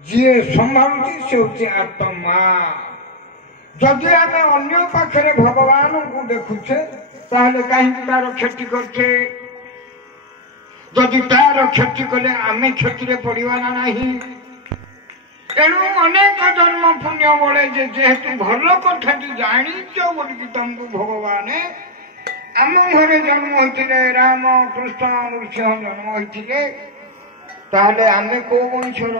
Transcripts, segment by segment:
जी संभालुची से होची आत्मा। जदि आम अन्य पाखे भगवान को देखुचे ताहले कहीं तार क्षति करछे। जदि तार क्षति कले आमे क्षति पड़वा ना नहीं। तेणु अनेक जन्म पुण्य बड़े जेहेतु भल कथा जानीच बोलिकी तुमको भगवान आम घरे जन्म होते राम कृष्ण नृसिंह जन्म होते ताहले आमे को वंशर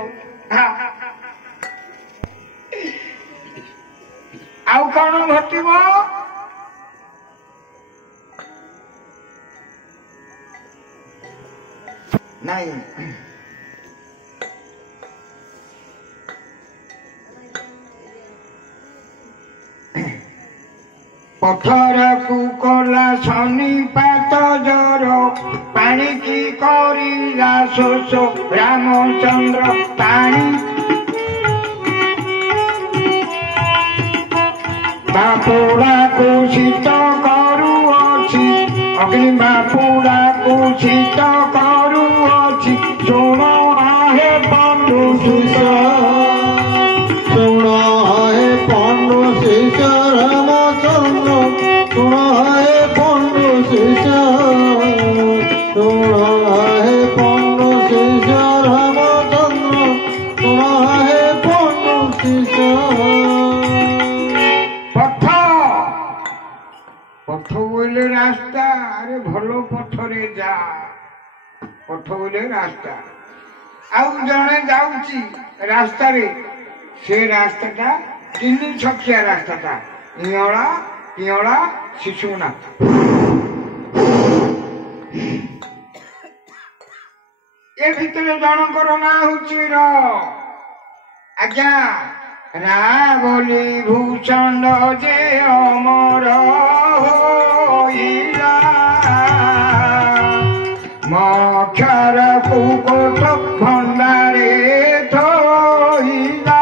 आउ कौन घटब नहीं। पथर को कला शनिपात जर पानी की करिला शोष रामचंद्र पानी बापुड़ा को शीत करुअछि अग्नि बापुड़ा को शीत करुअछि शुण आहे बंधु शिष्य शुण आहे बंधु शिष्य रामचंद्र शुण आहे बंधु शिष्य शुण आहे बंधु शिष्य रामचंद्र शुण आहे बंधु शिष्य। पथ बोले रास्ता अरे भलो पथरे जा पथ बोले रास्ता आउ जने जाउची रास्ता रे से रास्ताटा तीन छकिया रास्ताटा नियला पियला शिशुना ए भितरे जनकर ना होची र आज्ञा रावली भूषण जे अमर होइला मक्षर कुकोट भंडारे थोइला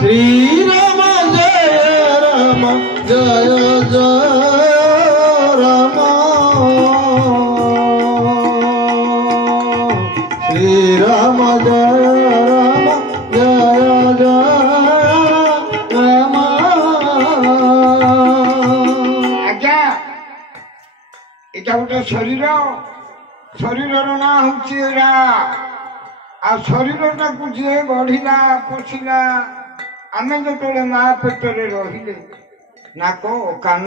श्री राम जय राम जय जय राम श्री राम जय राम जय जय राम। आज्ञा एटा गोटे शरीर शरीर ना हूँ एरा आ शरीरटा को जी गढ़िला पोषिला आमे जो माँ पेटरे रहिले नाक कान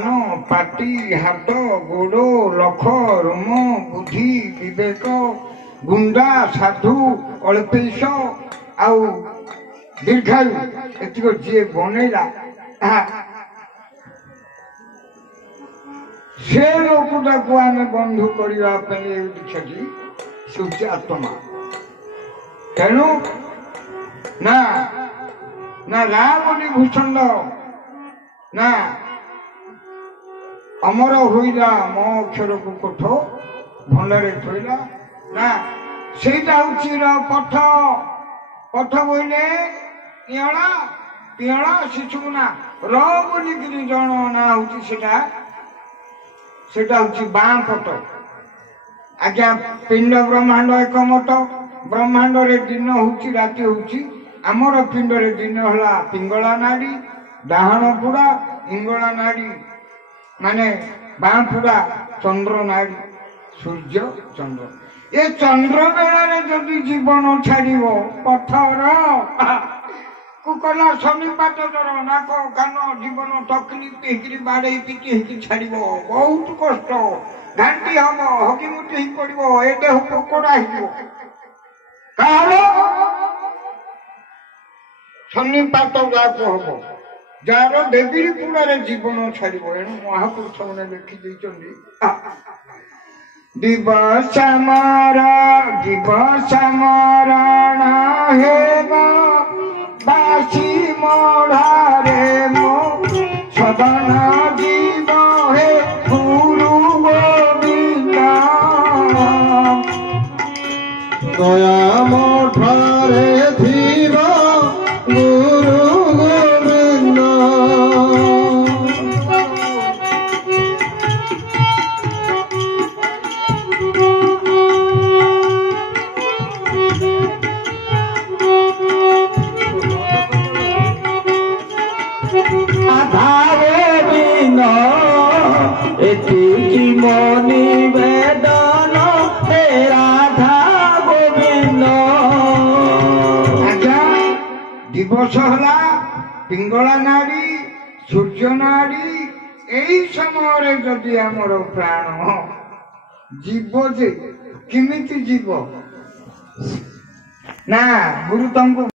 पाटी हाथ गोड़ लख रोम बुद्धि विवेक गुंडा साधु अल्पेश आउ दीर्घायु एतिक जी बनैला से लोकटा को आम बंधु करने दीक्षाटी सूची आत्मा। तेणु ना ना रावली भूषण ना अमर होइला मो अक्षर को कोठ भंडारे थोइला ना सेटा हूँ पथ पथ बोले पियला पियला शिशुना र बोलिकी जन ना हूँ सेटा हूँ बाँ पट। आज्ञा पिंड ब्रह्मांड एक मत ब्रह्मांड रे दिन हूँ राति हूँ आमर पिंड रे दिन हला पिंगला नाड़ी डाहाण पुड़ा इंगला नाड़ी माने बाँ पुड़ा चंद्र नाड़ी सूर्य चंद्र ये चंद्र बेला जदि जीवन छाड़ पथर कुकला शनिपात जर नाक कान जीवन तकलीफ बाड़े पिटी छाड़ बहुत कष्ट घाटी हम हगिमुटी पड़ो ए देह पोकड़ा शनिपात जाक हम जार देवी कूड़े जीवन छाड़ एणु महापुरुष मैंने लिखि दिवस मरण हेगा बासी मढ़ारे मो सदन जीव हे गुरु गोविंदा दया मठारे थीव गुरु गोविंद ଏତିକି ମୋ ନିବେଦନ ହେ ରାଧା ଗୋବିନ୍ଦ। ଆଜ୍ଞା ଦିବସ ହେଲା ପିଙ୍ଗଳା ନାଡି ସୂର୍ଯ୍ୟ ନାଡି ଏଇ ସମୟରେ ଯଦି ଆମର ପ୍ରାଣ ଯିବ ଯେ କେମିତି ଯିବ ନା ଗୁରୁ ତମକୁ